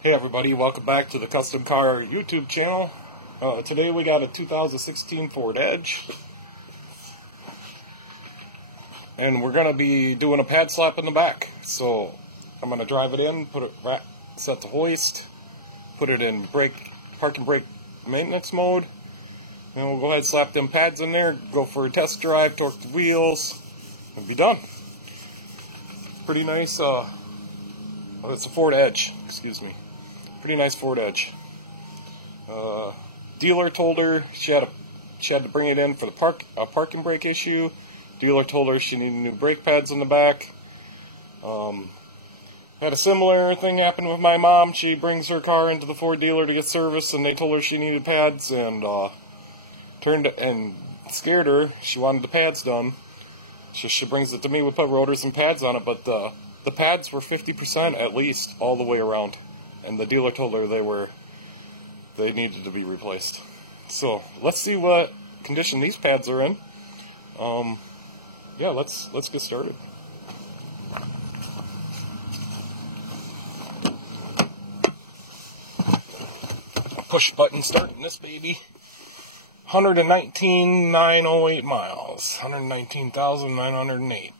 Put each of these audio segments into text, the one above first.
Hey everybody, welcome back to the Custom Car YouTube channel. Today we got a 2016 Ford Edge. And we're going to be doing a pad slap in the back. So I'm going to drive it in, set the hoist, put it in park and brake maintenance mode. And we'll go ahead and slap them pads in there, go for a test drive, torque the wheels, and be done. Pretty nice, it's a Ford Edge, excuse me. Pretty nice Ford Edge. Dealer told her she had to bring it in for the park and brake issue. Dealer told her she needed new brake pads in the back. Had a similar thing happen with my mom. She brings her car into the Ford dealer to get service, and they told her she needed pads, and scared her. She wanted the pads done. She brings it to me. We put rotors and pads on it, but the pads were 50% at least all the way around, and the dealer told her they needed to be replaced. So let's see what condition these pads are in. Yeah, let's get started. Push button starting this baby. 119,908 miles. 119,908.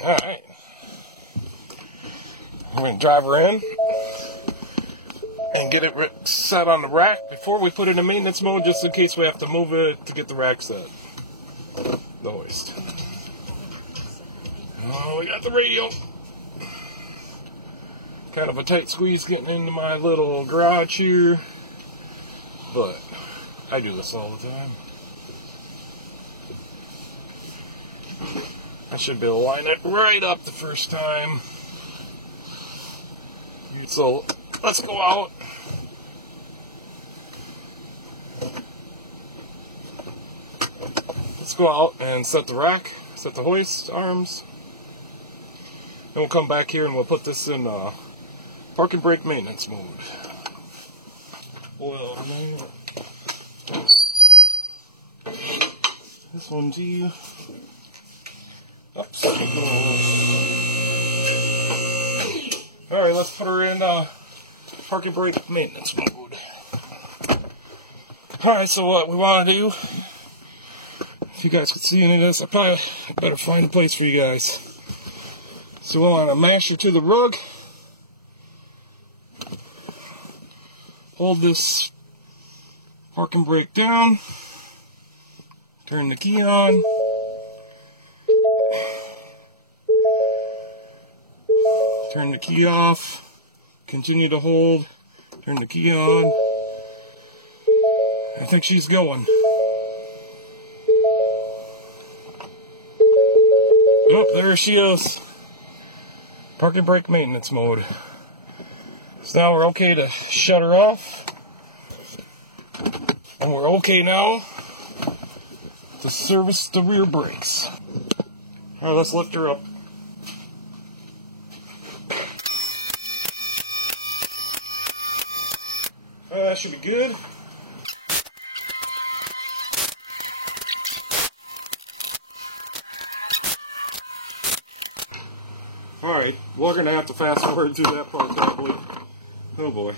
Alright. We're going to drive her in and get it set on the rack before we put it in maintenance mode, just in case we have to move it to get the rack set. The hoist. Oh, we got the radio. Kind of a tight squeeze getting into my little garage here, but I do this all the time. I should be able to line it right up the first time. So let's go out. Let's go out and set the rack, set the hoist arms. Then we'll come back here and we'll put this in park and brake maintenance mode. Oil. This one to you. Oops. Alright, let's put her in park and brake maintenance mode. Alright, so what we want to do, if you guys can see any of this, I better find a place for you guys. So we want to mash her to the rug. Hold this park and brake down. Turn the key on. Turn the key off. Continue to hold. Turn the key on. I think she's going. Oh, there she is. Park and brake maintenance mode. So now we're okay to shut her off. And we're okay now to service the rear brakes. Alright, let's lift her up. That should be good. Alright, we're going to have to fast forward through that part probably. Oh boy.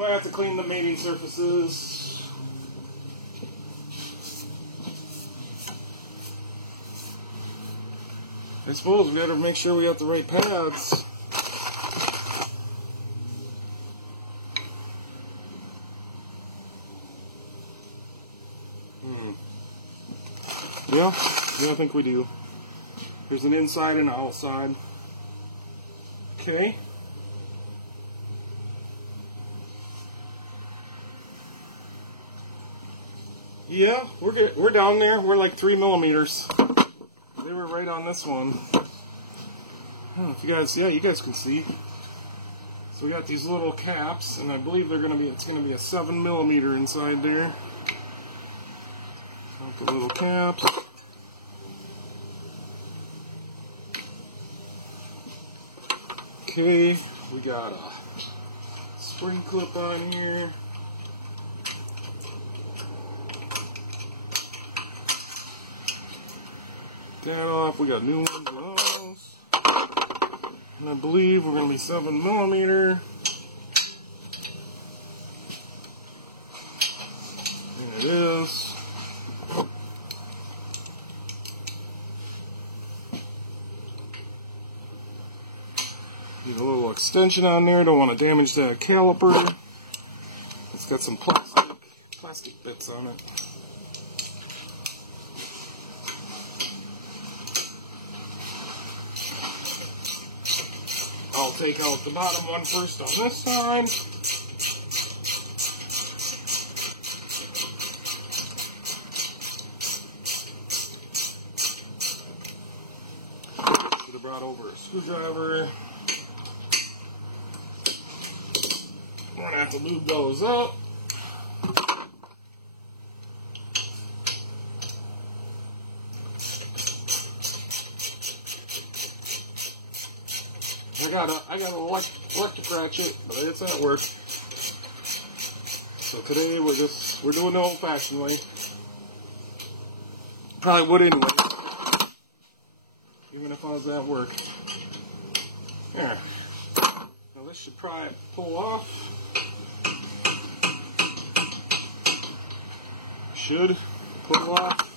I have to clean the mating surfaces. I suppose we got to make sure we have the right pads. Yeah, I think we do. There's an inside and an outside. Okay. Yeah, we're down there. We're like 3 millimeters. They were right on this one. I don't know if you guys, yeah, you guys can see. So we got these little caps, and I believe it's gonna be a 7 millimeter inside there. Got the little caps. Okay, we got a spring clip on here. that off. We got new ones on those. And I believe we're going to be 7mm. There it is. Need a little extension on there. Don't want to damage that caliper. It's got some plastic bits on it. I'll take out the bottom one first on this side. Should have brought over a screwdriver. We're going to have to lube those up. I got an electric ratchet, but it's at work. So today we're doing it old-fashioned way. Probably would anyway, even if I was at work. There. Now this should probably pull off. Should pull off.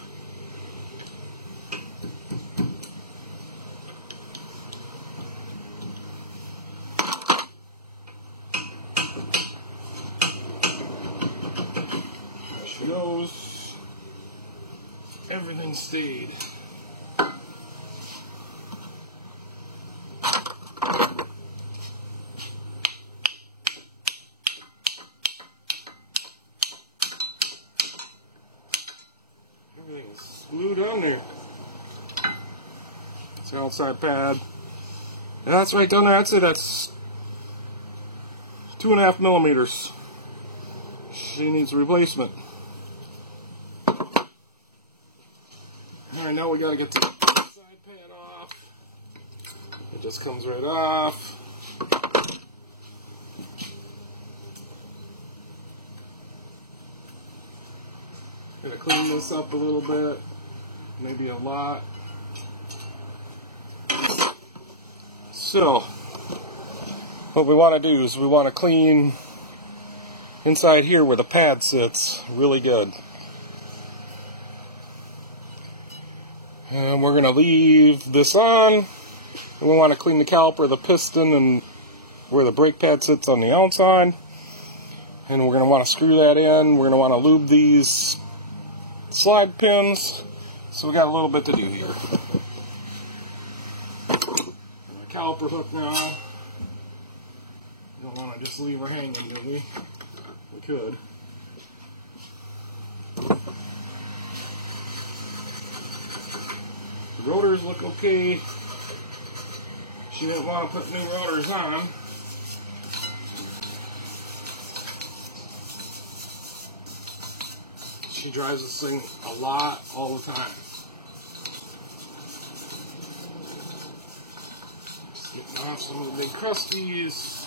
Goes. Everything stayed. Everything's glued on there. It's the outside pad. And that's right down there. That's it. That's 2.5mm. She needs a replacement. Alright, now we gotta get the side pad off. It just comes right off. Gonna clean this up a little bit, maybe a lot. So, what we want to do is we want to clean inside here where the pad sits really good. And we're going to leave this on. And we want to clean the caliper, the piston, and where the brake pad sits on the outside. And we're going to want to screw that in. We're going to want to lube these slide pins. So we got a little bit to do here. The caliper hook now. We don't want to just leave her hanging, do we? We could. The rotors look okay. She didn't want to put new rotors on. She drives this thing a lot, all the time. Just getting off some of the big crusties.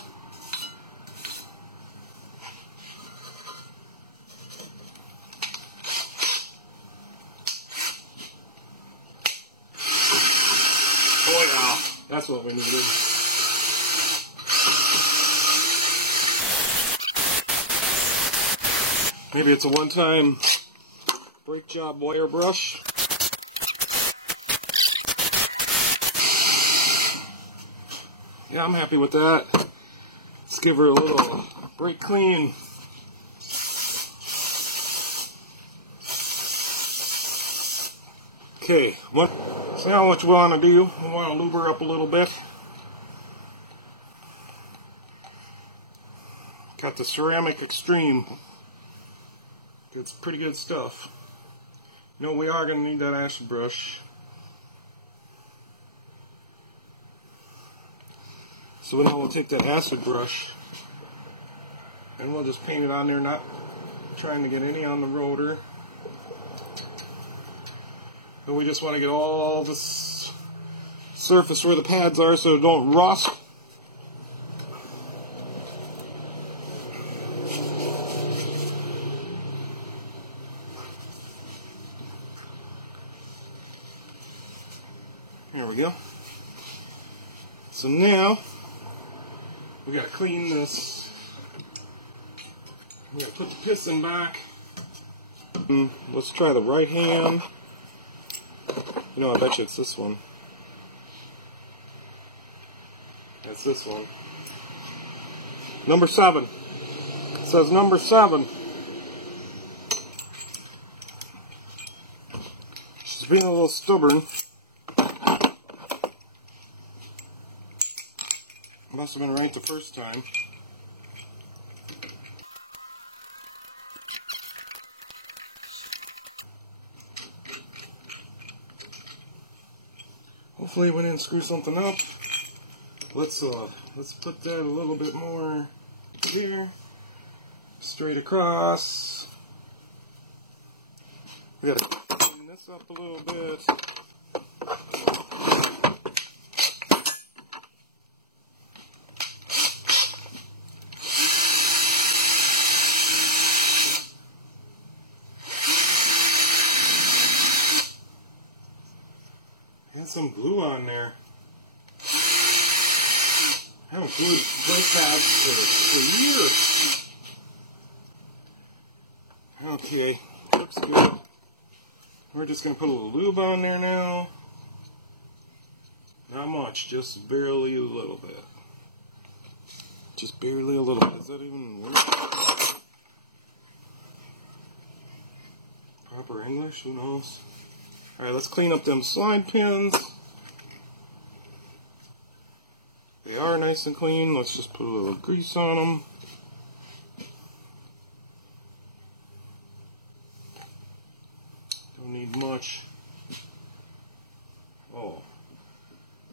Oh yeah, that's what we needed. Maybe it's a one-time brake job wire brush. Yeah, I'm happy with that. Let's give her a little brake clean. Okay, so now what you want to do, we want to lube her up a little bit. Got the Ceramic Extreme. It's pretty good stuff. You know, we are going to need that acid brush. So now we'll take that acid brush and we'll just paint it on there, not trying to get any on the rotor. But we just want to get all this surface where the pads are so it don't rust. There we go. So now we gotta clean this. We gotta put the piston back. Let's try the right hand. You know, I bet you it's this one. That's this one. Number 7. It says number 7. She's being a little stubborn. Must have been right the first time. Hopefully we didn't screw something up. Let's put that a little bit more here. Straight across. We gotta clean this up a little bit. Had some glue on there. I haven't glued brake pads for years. Okay, looks good. We're just going to put a little lube on there now. Not much, just barely a little bit. Just barely a little bit. Does that even work? Proper English? Who knows? Alright, let's clean up them slide pins. They are nice and clean. Let's just put a little grease on them. Don't need much. Oh.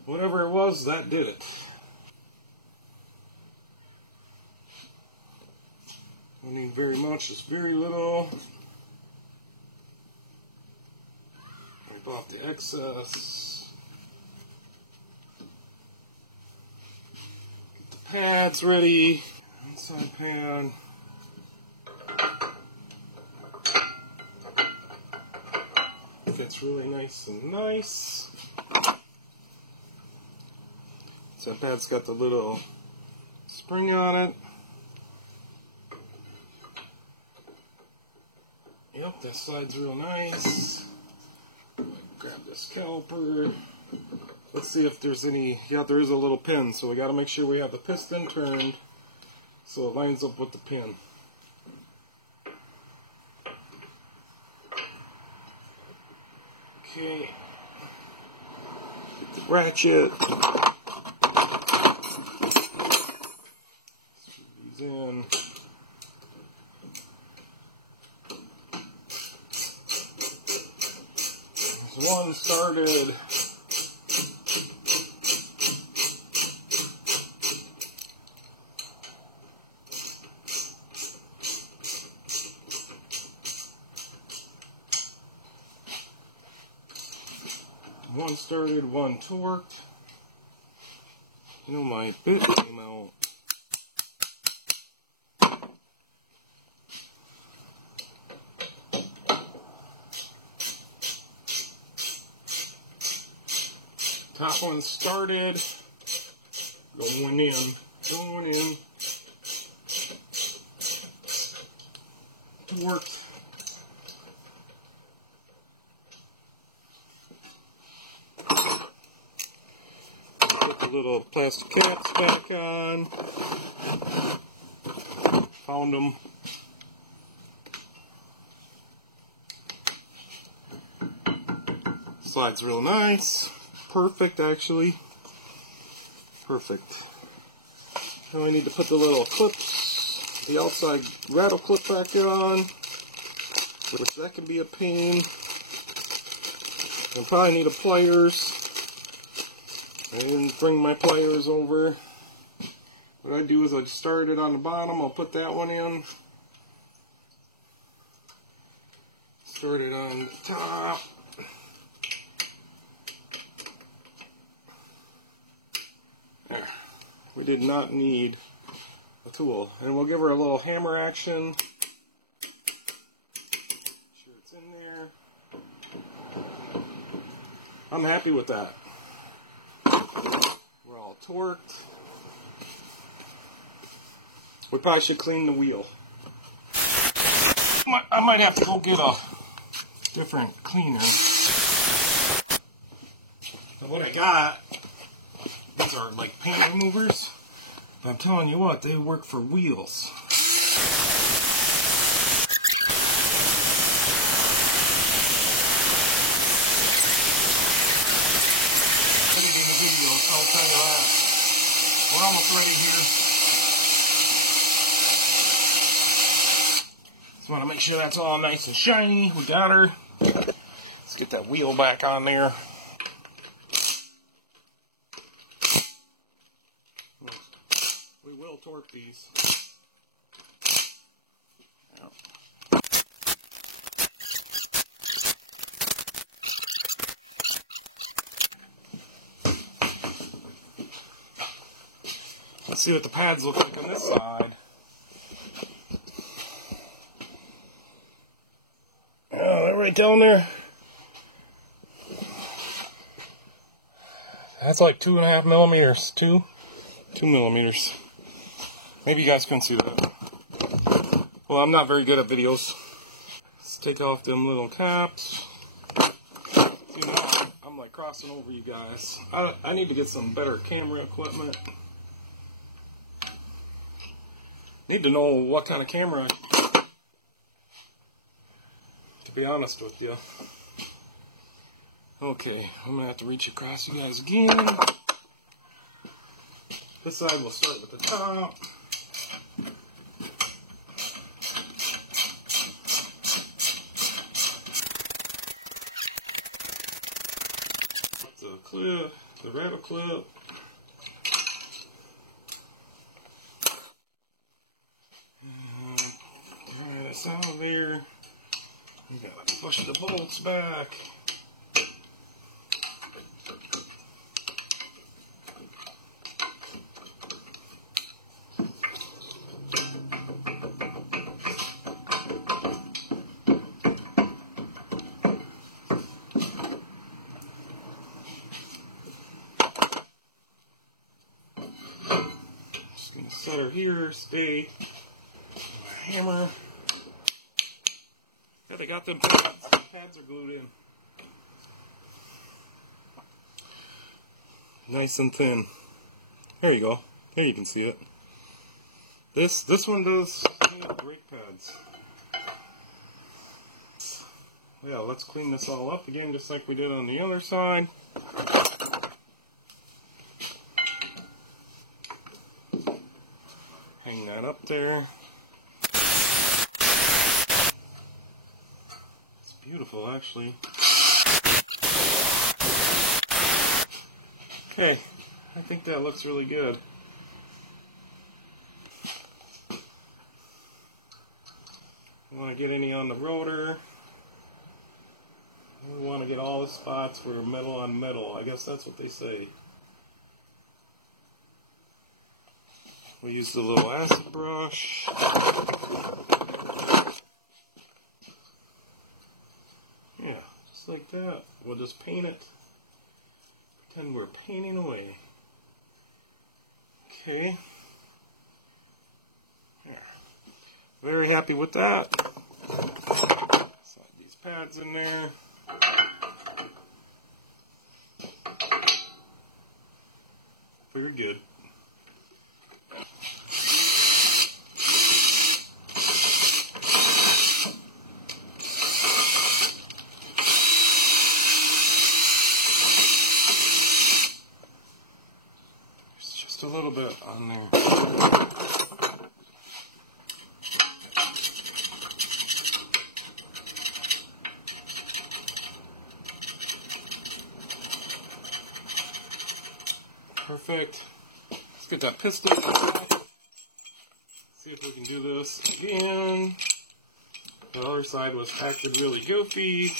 Whatever it was, that did it. Don't need very much, just very little. Wipe off the excess. Get the pads ready. Inside pad. That's really nice and nice. So that pad's got the little spring on it. Yep, that slides real nice. Grab this caliper. Let's see if there's any. Yeah, there is a little pin, so we got to make sure we have the piston turned so it lines up with the pin. Okay. Get the ratchet. Screw these in. One started. One started, one torqued. You know, my bit came out. Top one started, going in, torqued. Put the little plastic caps back on, found them. Slides real nice. Perfect, actually. Perfect. Now I need to put the little clips, the outside rattle clip back on, which that can be a pain. I'll probably need a pliers. I didn't bring my pliers over. What I do is I start it on the bottom, I'll put that one in. Start it on the top. There. We did not need a tool. And we'll give her a little hammer action. Make sure it's in there. I'm happy with that. We're all all torqued. We probably should clean the wheel. I might have to go get a different cleaner. Now what I got, these are like paint removers. But I'm telling you what, they work for wheels. I'll tell you that. We're almost ready here. Just want to make sure that's all nice and shiny. We got her. Let's get that wheel back on there. We will torque these. Let's see what the pads look like on this side. Oh, they're right down there. That's like 2.5 millimeters. 2 millimeters. Maybe you guys couldn't see that. Well, I'm not very good at videos. Let's take off them little caps. See, now I'm like crossing over you guys. I need to get some better camera equipment. Need to know what kind of camera, to be honest with you. Okay, I'm going to have to reach across you guys again. This side we'll start with the top. The clip, the rattle clip. Out of there. You gotta push the bolts back. Just gonna set her here, stay. Hammer. Yeah, they got them pads. The pads are glued in. Nice and thin. There you go. There you can see it. This one does have brake pads. Yeah, let's clean this all up again just like we did on the other side. Hang that up there. Beautiful, actually. Okay, I think that looks really good. We want to get any on the rotor. We want to get all the spots where metal on metal. I guess that's what they say. We use the little acid brush. Yeah, just like that. We'll just paint it. Pretend we're painting away. Okay. Yeah. Very happy with that. Slide these pads in there. Very good. Just a little bit on there. Perfect. Let's get that piston back. See if we can do this again. The other side was acted really goofy.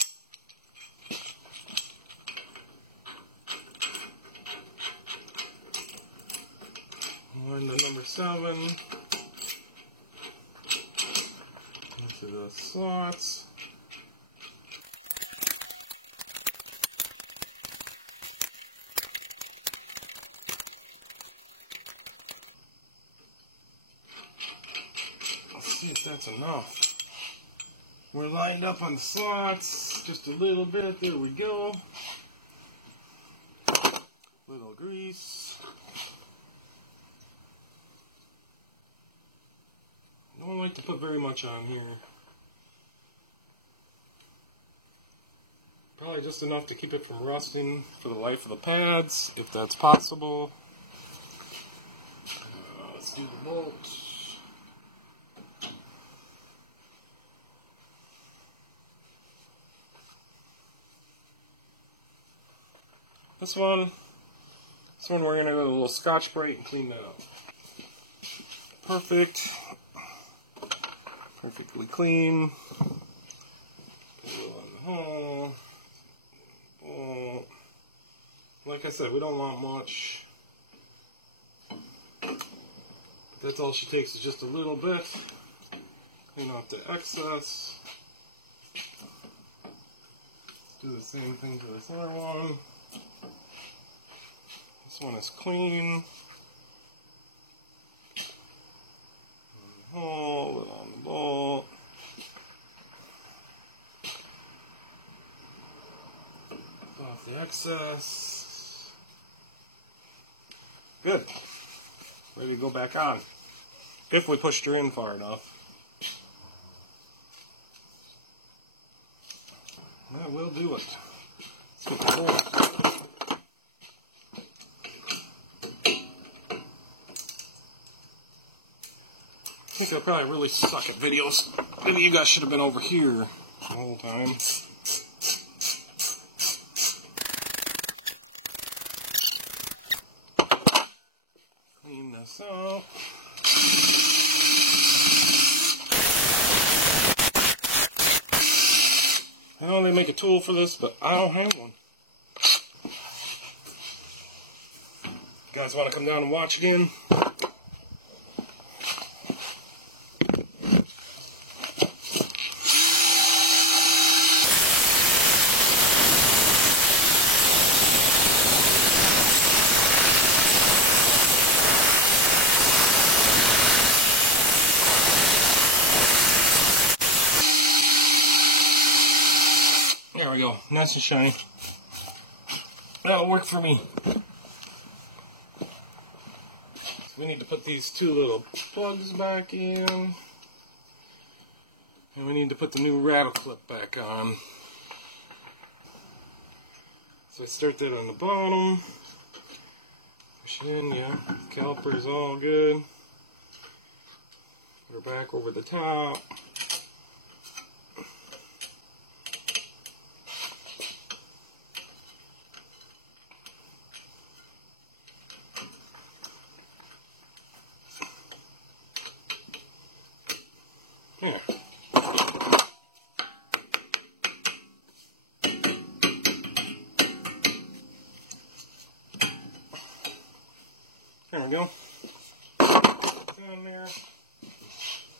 We're in the number 7. Into the slots. see if that's enough. We're lined up on the slots, just a little bit, there we go. Little grease. I don't like to put very much on here. Probably just enough to keep it from rusting for the life of the pads, if that's possible. Let's do the bolt. This one we're going to go a little Scotch-Brite and clean that up. Perfect. Perfectly clean. Put it on the hole. Oh. Like I said, we don't want much. But that's all she takes is just a little bit. Clean off the excess. Do the same thing to this other one. This one is clean. On the hole, on the bolt. Off the excess. Good. Ready to go back on. If we pushed her in far enough. That will do it. Let's get the bolt. I think I probably really suck at videos. Maybe you guys should have been over here the whole time. Clean this up. I know they make a tool for this, but I don't have one. You guys want to come down and watch again? There we go, nice and shiny. That'll work for me. So we need to put these two little plugs back in. And we need to put the new rattle clip back on. So I start that on the bottom. Push it in, yeah. Caliper's all good. Put her back over the top. Yeah. There we go. Down there.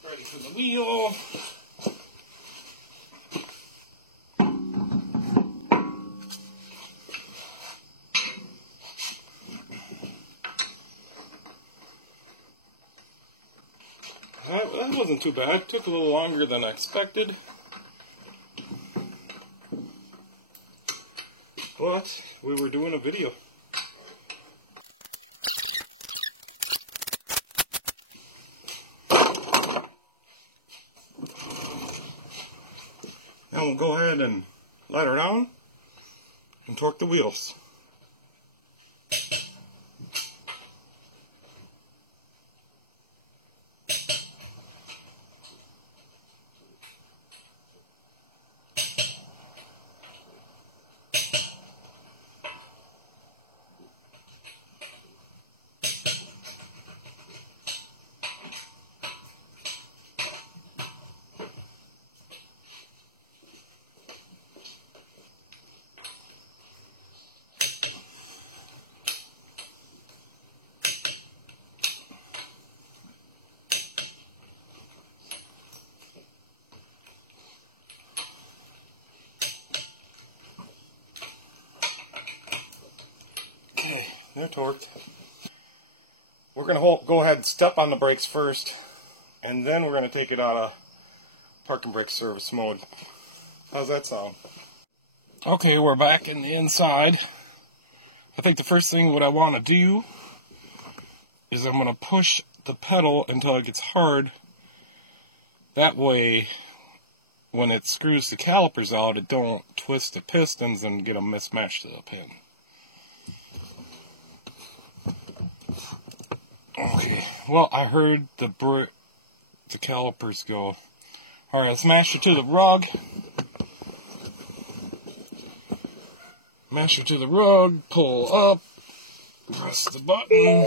Ready for the wheel. That wasn't too bad. It took a little longer than I expected. But we were doing a video. Now we'll go ahead and let her down and torque the wheels. Okay, they're torqued. We're going to go ahead and step on the brakes first and then we're going to take it out of park and brake service mode. How's that sound? Okay, we're back in the inside. I think the first thing what I want to do is I'm going to push the pedal until it gets hard. That way, when it screws the calipers out, it don't twist the pistons and get them mismatched to the pin. Okay, well, I heard the calipers go. Alright, let's mash it to the rug. Mash it to the rug, pull up, press the button,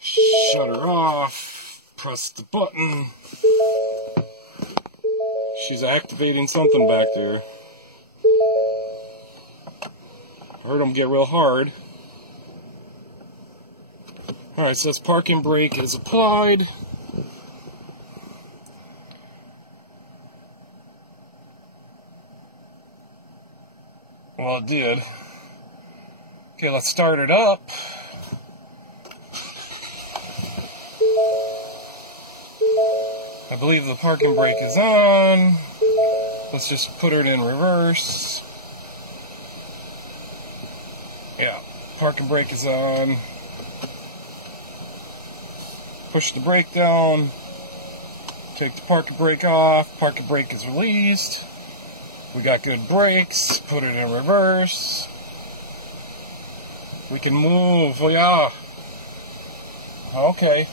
shut her off, press the button. She's activating something back there. Heard them get real hard. Alright, so this parking brake is applied. Well, it did. Okay, let's start it up. I believe the parking brake is on. Let's just put it in reverse. Yeah, parking brake is on. Push the brake down. Take the parking brake off. Parking brake is released. We got good brakes. Put it in reverse. We can move. Well, yeah. Okay.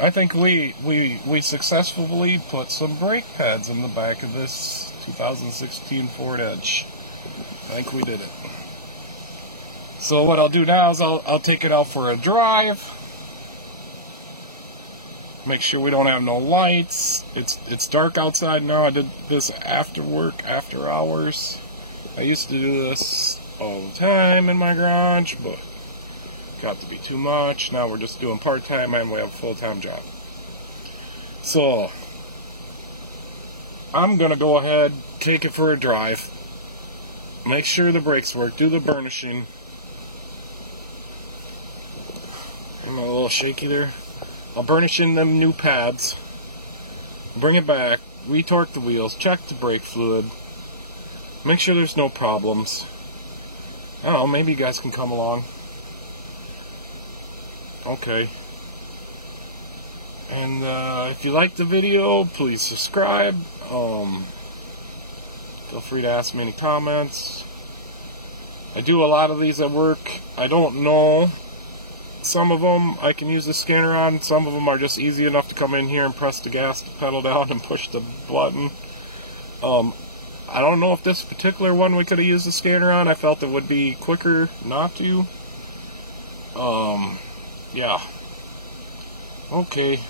I think we successfully put some brake pads in the back of this 2016 Ford Edge. I think we did it. So what I'll do now is I'll take it out for a drive. Make sure we don't have no lights. It's dark outside now. I did this after work, after hours. I used to do this all the time in my garage, but got to be too much. Now we're just doing part-time and we have a full-time job. So, I'm going to go ahead, take it for a drive. Make sure the brakes work. Do the burnishing. Am I a little shaky there? I'll burnish in them new pads, bring it back, retorque the wheels, check the brake fluid, make sure there's no problems. I don't know, maybe you guys can come along. Okay. And if you like the video, please subscribe. Feel free to ask me any comments. I do a lot of these at work. I don't know. Some of them I can use the scanner on. Some of them are just easy enough to come in here and press the gas pedal down and push the button. I don't know if this particular one we could have used the scanner on. I felt it would be quicker not to. Yeah. Okay.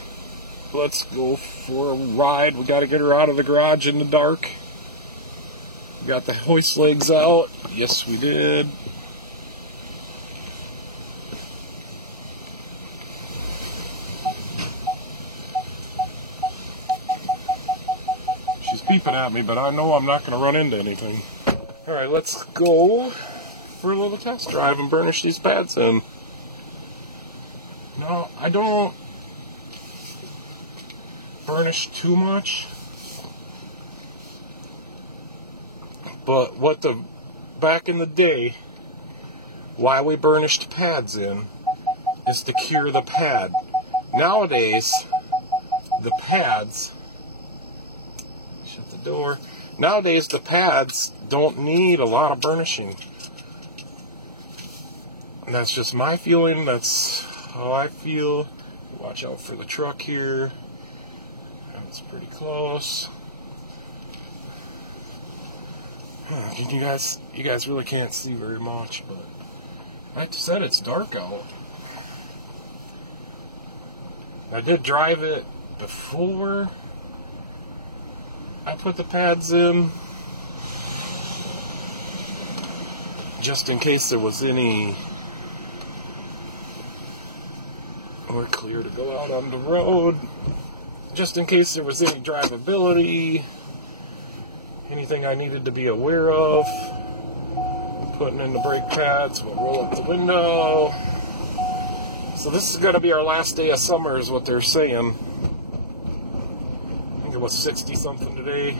Let's go for a ride. We got to get her out of the garage in the dark. We got the hoist legs out. Yes, we did. Peeping at me, but I know I'm not going to run into anything. Alright, let's go for a little test drive and burnish these pads in. No, I don't burnish too much, but back in the day, why we burnished pads in is to cure the pad. Nowadays, the pads... Shut the door. Nowadays, the pads don't need a lot of burnishing. And that's just my feeling. That's how I feel. Watch out for the truck here. That's pretty close. You guys really can't see very much, but like I said, it's dark out. I did drive it before I put the pads in, just in case there was any. We're clear to go out on the road. Just in case there was any drivability, anything I needed to be aware of. Putting in the brake pads, we'll roll up the window. So this is going to be our last day of summer is what they're saying. I think it was 60 something today.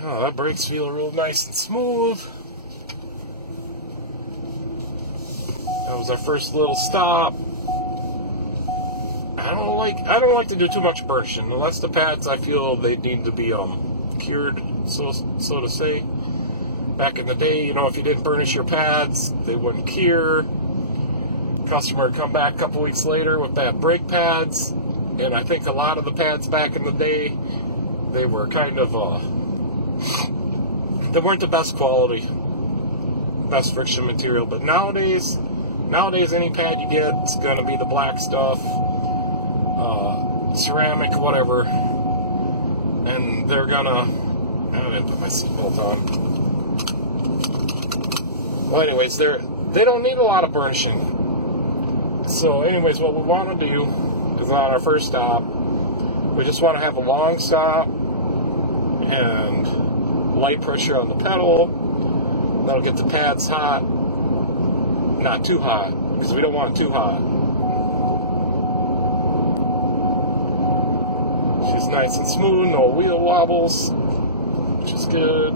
Oh, that brakes feel real nice and smooth. That was our first little stop. I don't like to do too much burnishing. Unless the pads, I feel they need to be cured, so to say. Back in the day, if you didn't burnish your pads, they wouldn't cure. Customer would come back a couple weeks later with bad brake pads, and I think a lot of the pads back in the day, they were kind of they weren't the best quality, best friction material. But nowadays any pad you get, it's going to be the black stuff, ceramic, whatever, and they're gonna. I didn't put my seatbelt on. Well, anyways, they don't need a lot of burnishing. So, anyways, what we want to do is on our first stop, we just want to have a long stop and light pressure on the pedal. That'll get the pads hot, not too hot, because we don't want it too hot. She's nice and smooth, no wheel wobbles, which is good.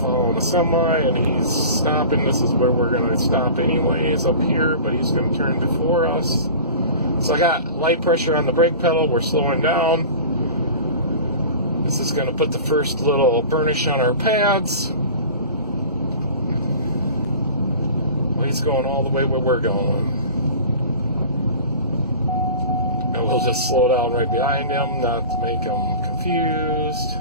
Following a semi, and he's stopping. This is where we're going to stop anyways, up here, but he's going to turn before us. So I got light pressure on the brake pedal. We're slowing down. This is going to put the first little burnish on our pads. Well, he's going all the way where we're going. And we'll just slow down right behind him, not to make him confused.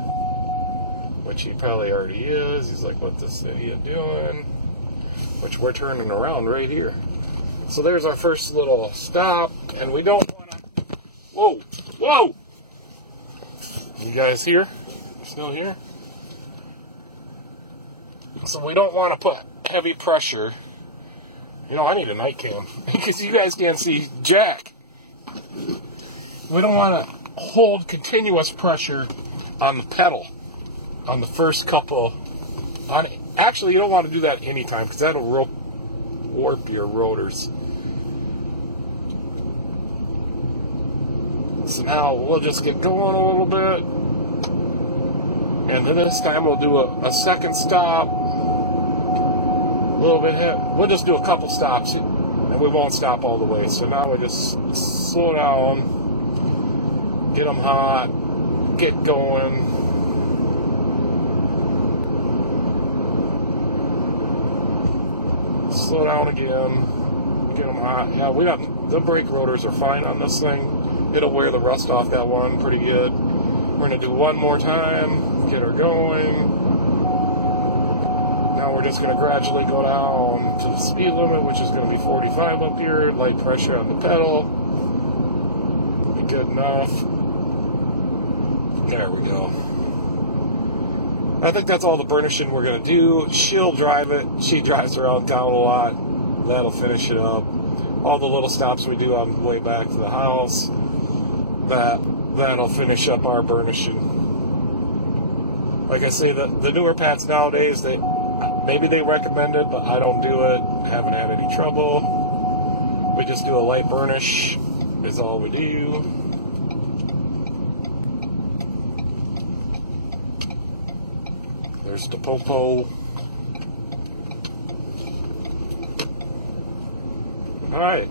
Which he probably already is. He's like, what this idiot doing? Which we're turning around right here. So there's our first little stop, and we don't want to... Whoa! You guys here? Still here? So we don't want to put heavy pressure. I need a night cam, because you guys can't see jack. We don't want to hold continuous pressure on the pedal. On the first couple, actually, you don't want to do that anytime because that'll warp your rotors. So now we'll just get going a little bit, and then this time we'll do a second stop. A little bit. We'll just do a couple stops, and we won't stop all the way. So now we just slow down, get them hot, get going. Slow down again, get them hot. Yeah, the brake rotors are fine on this thing. It'll wear the rust off that one pretty good. We're going to do one more time, get her going. Now we're just going to gradually go down to the speed limit, which is going to be 45 up here. Light pressure on the pedal. Be good enough. There we go. I think that's all the burnishing we're going to do. She'll drive it. She drives around town a lot. That'll finish it up. All the little stops we do on the way back to the house, that'll finish up our burnishing. Like I say, the newer pads nowadays, maybe they recommend it, but I don't do it. Haven't had any trouble. We just do a light burnish is all we do. There's the popo. Alright.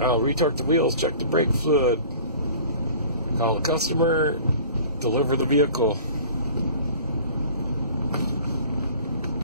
I'll retorque the wheels, check the brake fluid. Call the customer, deliver the vehicle.